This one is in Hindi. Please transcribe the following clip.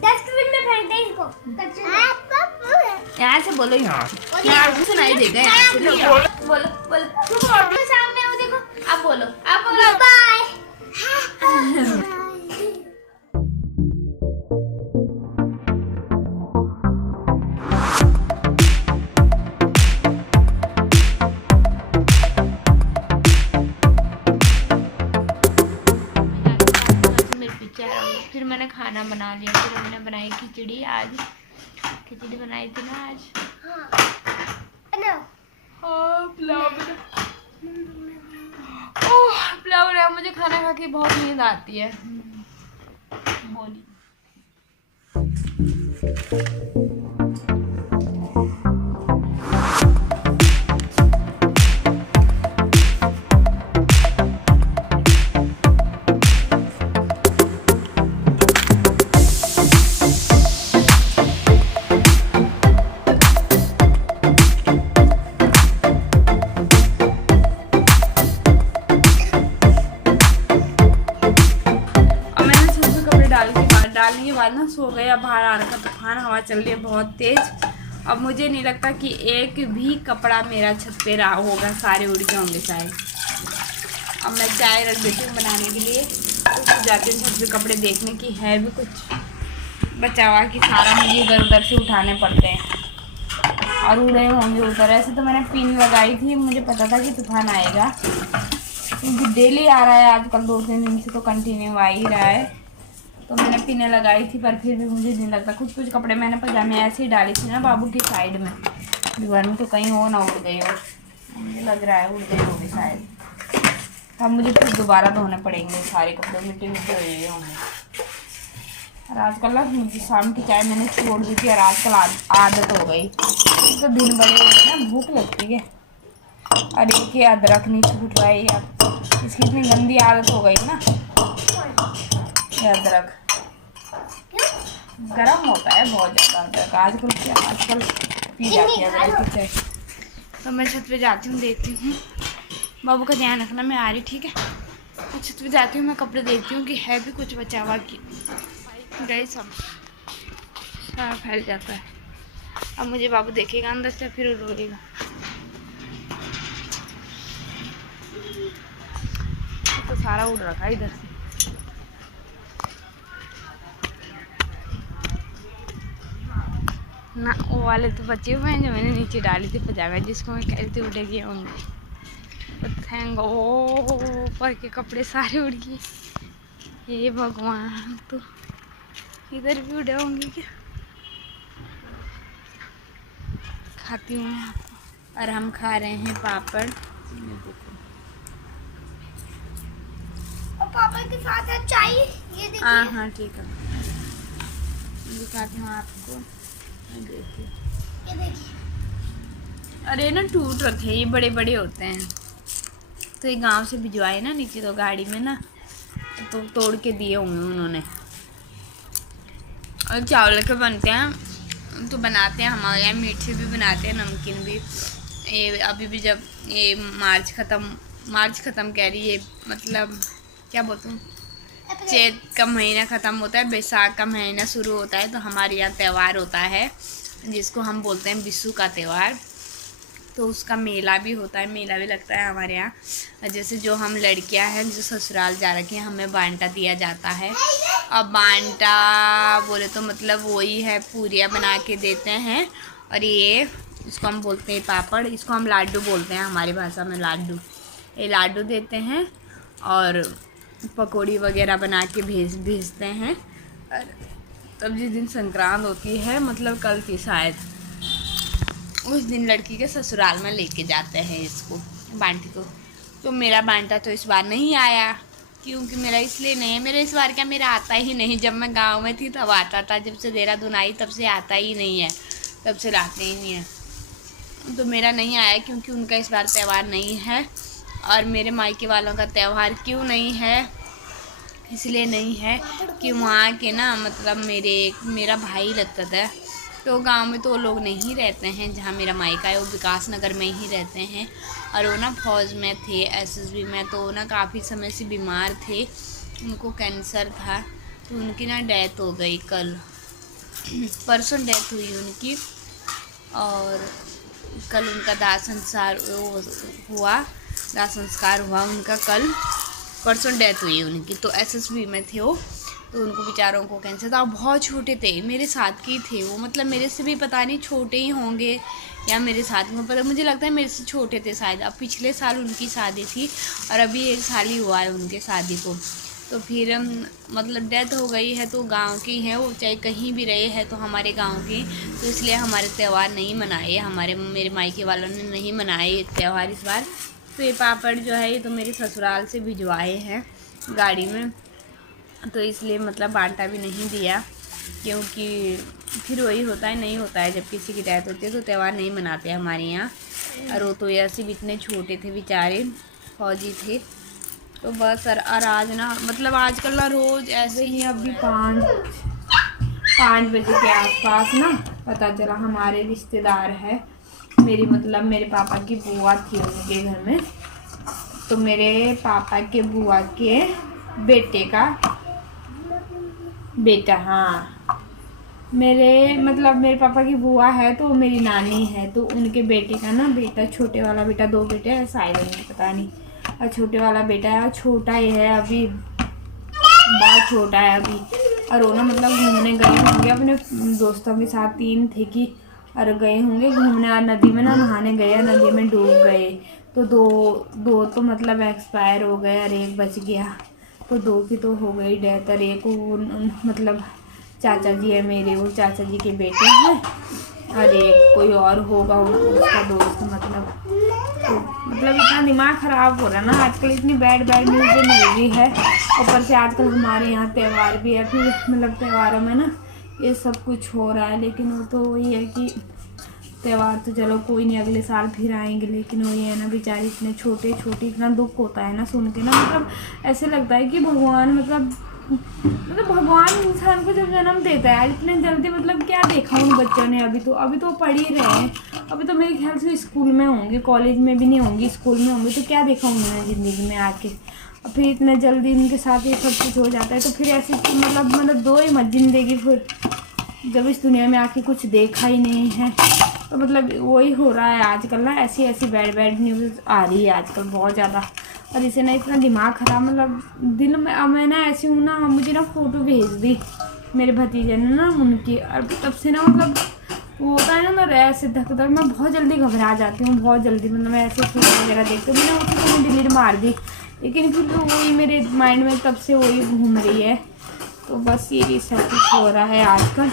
डस्टबिन में फेंक दे इसको। यहाँ से बोलो, यहाँ सुनाई देगा। यहाँ से बोलो बोलो बोलो, सामने वो देखो। आप बोलो, आप बोलो। बाय। फिर मैंने खाना बना लिया। फिर हमने बनाई खिचड़ी। आज खिचड़ी बनाई थी ना आज। हाँ पुलाव बनाया। मुझे खाना खा के बहुत नींद आती है। बोली डालने के बाद ना सो गया। बाहर आ रखा तूफान, हवा चल रही है बहुत तेज। अब मुझे नहीं लगता कि एक भी कपड़ा मेरा छत पे रहा होगा, सारे उड़ गए होंगे शायद। अब मैं चाय रख देती हूँ बनाने के लिए। तो जाती हूँ छत पे कपड़े देखने की है भी कुछ बचा हुआ कि सारा मुझे इधर उधर से उठाने पड़ते हैं और उड़े होंगे उधर। ऐसे तो मैंने पिन लगाई थी, मुझे पता था कि तूफान आएगा क्योंकि डेली आ रहा है आजकल। 2-3 दिन से तो कंटिन्यू आ ही रहा है। तो मैंने पिने लगाई थी पर फिर भी मुझे नहीं लगता। कुछ कपड़े मैंने पजामे ऐसे ही डाली थी ना बाबू की साइड में दीवार में, तो कहीं हो ना उड़ गई हो। मुझे लग रहा है उड़ गई होगी शायद। अब मुझे फिर दोबारा धोने पड़ेंगे सारे कपड़े, मिट्टी मिट्टी हो गए होंगे। और आजकल ना मुझे शाम की चाय मैंने छोड़ दी थी और आजकल आदत हो गई। तो दिन बड़े हो गए ना, भूख लगती है। और एक ही अदरक नहीं छूट रहा है यार, इसकी इतनी गंदी आदत हो गई ना। ये अदरक गर्म होता है बहुत ज़्यादा अदरक। आजकल पी जाती है अदरक की चाय। तो मैं छत पे जाती हूँ, देखती हूँ। बाबू का ध्यान रखना, मैं आ रही, ठीक है। मैं छत पे जाती हूँ, मैं कपड़े देखती हूँ कि है भी कुछ बचा हुआ कि गए सब सारा फैल जाता है। अब मुझे बाबू देखेगा अंदर से, फिर रोएगा। तो सारा उड़ रखा है इधर से। ना वो वाले तो बचे हुए हैं जो मैंने नीचे डाली थी पजामे, जिसको मैं कह रही थी उड़ेगी होंगे। तो थैंक ऊपर के कपड़े सारे उड़ गए। ये भगवान, तो इधर भी उड़े होंगे क्या। खाती हूँ मैं आपको। और हम खा रहे हैं पापड़। और पापड़ के साथ है चाय। ये देखिए। हाँ ठीक है, दिखाती हूँ आपको। देखिए, ये देखिए। अरे ना टूट रखे, ये बड़े बड़े होते हैं। तो ये गांव से भिजवाए ना नीचे, तो गाड़ी में ना तो तोड़ के दिए होंगे उन्होंने। और चावल के बनते हैं तो बनाते हैं हमारे यहाँ, मीठे भी बनाते हैं, नमकीन भी। ये अभी भी जब ये मार्च ख़त्म कह रही है, मतलब क्या बोलते हैं, चैत का महीना ख़त्म होता है, बैसाख का महीना शुरू होता है, तो हमारे यहाँ त्यौहार होता है जिसको हम बोलते हैं बिशु का त्यौहार। तो उसका मेला भी होता है, मेला भी लगता है हमारे यहाँ। जैसे जो हम लड़कियां हैं जो ससुराल जा रखी हैं, हमें बांटा दिया जाता है। अब बांटा बोले तो मतलब वही है, पूरियाँ बना के देते हैं। और ये इसको हम बोलते हैं पापड़, इसको हम लाड्डू बोलते हैं हमारी भाषा में, लाड्डू। ये लाड्डू देते हैं और पकौड़ी वगैरह बना के भेजते हैं। और तब जिस दिन संक्रांत होती है, मतलब कल की शायद, उस दिन लड़की के ससुराल में लेके जाते हैं इसको, बांटी को। तो मेरा बांटा तो इस बार नहीं आया, क्योंकि मेरा इसलिए नहीं है, मेरा इस बार क्या, मेरा आता ही नहीं। जब मैं गांव में थी तब आता था, जब से देहरादून आई तब से आता ही नहीं है, तब से लाते ही नहीं है। तो मेरा नहीं आया क्योंकि उनका इस बार त्यौहार नहीं है। और मेरे मायके वालों का त्यौहार क्यों नहीं है, इसलिए नहीं है कि वहाँ के ना, मतलब मेरा भाई लगता था, तो गांव में तो वो लोग नहीं रहते हैं, जहाँ मेरा मायका है वो विकास नगर में ही रहते हैं। और वो ना फौज में थे, एसएसबी में, तो वो ना काफ़ी समय से बीमार थे, उनको कैंसर था, तो उनकी ना डेथ हो गई कल, परसों डेथ हुई उनकी। और कल उनका दाह संस्कार हुआ उनका कल, परसों डेथ हुई उनकी। तो एसएसबी में थे वो, तो उनको बेचारों को कैंसर था। बहुत छोटे थे, मेरे साथ के ही थे वो, मतलब मेरे से भी पता नहीं छोटे ही होंगे या मेरे साथ में, पता मुझे लगता है मेरे से छोटे थे शायद। अब पिछले साल उनकी शादी थी और अभी 1 साल ही हुआ है उनके शादी को। तो फिर मतलब डेथ हो गई है, तो गांव की है वो, चाहे कहीं भी रहे हैं तो हमारे गांव की, तो इसलिए हमारे त्यौहार नहीं मनाए, मेरे मायके वालों ने नहीं मनाए त्यौहार इस बार। तो ये पापड़ जो है ये तो मेरे ससुराल से भिजवाए हैं गाड़ी में, तो इसलिए मतलब बांटा भी नहीं दिया, क्योंकि फिर वही होता है, नहीं होता है जब किसी की डेथ होती है तो त्यौहार नहीं मनाते हमारे यहाँ। और वो तो ऐसे भी इतने छोटे थे बेचारे, फौजी थे। तो बस और आज ना मतलब आजकल ना रोज़ ऐसे ही, अभी 5 बजे के आसपास ना पता चला हमारे रिश्तेदार है, मेरे पापा की बुआ थी उनके घर में, तो मेरे पापा के बुआ के बेटे का बेटा, हाँ मेरे पापा की बुआ है तो मेरी नानी है, तो उनके बेटे का ना बेटा, छोटे वाला बेटा, 2 बेटे हैं शायद उनके, पता नहीं, और छोटे वाला बेटा है, और छोटा ही है अभी, बहुत छोटा है अभी। और वो ना मतलब घूमने गए होंगे अपने दोस्तों के साथ, 3 थे कि, और गए होंगे घूमने, और नदी में ना नहाने गए, नदी में डूब गए, तो दो तो मतलब एक्सपायर हो गए और 1 बच गया, तो 2 की तो हो गई डेथ। और एक मतलब चाचा जी है मेरे, वो चाचा जी के बेटे हैं, और एक कोई और होगा उसका दोस्त, मतलब इतना दिमाग ख़राब हो रहा है ना आजकल, इतनी बैड न्यूज़ मिल रही है। ऊपर से आजकल हमारे यहाँ त्यौहार भी है, फिर मतलब त्योहारों में ना ये सब कुछ हो रहा है। लेकिन वो तो वही है कि त्यौहार तो चलो कोई नहीं, अगले साल फिर आएंगे, लेकिन वही है ना बेचारे इतने छोटे, इतना दुख होता है ना सुन के ना, मतलब ऐसे लगता है कि भगवान मतलब भगवान इंसान को जब जन्म देता है इतने जल्दी, मतलब क्या देखा उन बच्चों ने, अभी तो पढ़ ही रहे हैं, अभी तो मेरे ख्याल से स्कूल में होंगे, कॉलेज में भी नहीं होंगे, स्कूल में होंगे, तो क्या देखा उन्होंने ज़िंदगी में आके, और फिर इतने जल्दी उनके साथ ये सब कुछ हो जाता है। तो फिर ऐसे मतलब दो ही मत जिंदगी, फिर जब इस दुनिया में आके कुछ देखा ही नहीं है, तो मतलब वही हो रहा है आजकल ना, ऐसी बैड न्यूज़ आ रही है आजकल बहुत ज़्यादा। और इसे ना इतना दिमाग ख़राब, मतलब दिल में, अब मैं ना ऐसी हूँ ना, मुझे ना फ़ोटो भेज दी मेरे भतीजे ने ना उनकी, और तब से ना मतलब वो होता है ना, मैं ऐसे धक मैं बहुत जल्दी घबरा जाती हूँ, बहुत जल्दी, मतलब मैं ऐसे फोटो वगैरह देखती हूँ, मैंने उसको तो डिलीट मार दी, लेकिन फिर तो वही मेरे माइंड में तब से वही घूम रही है। तो बस ये सब कुछ हो रहा है आजकल।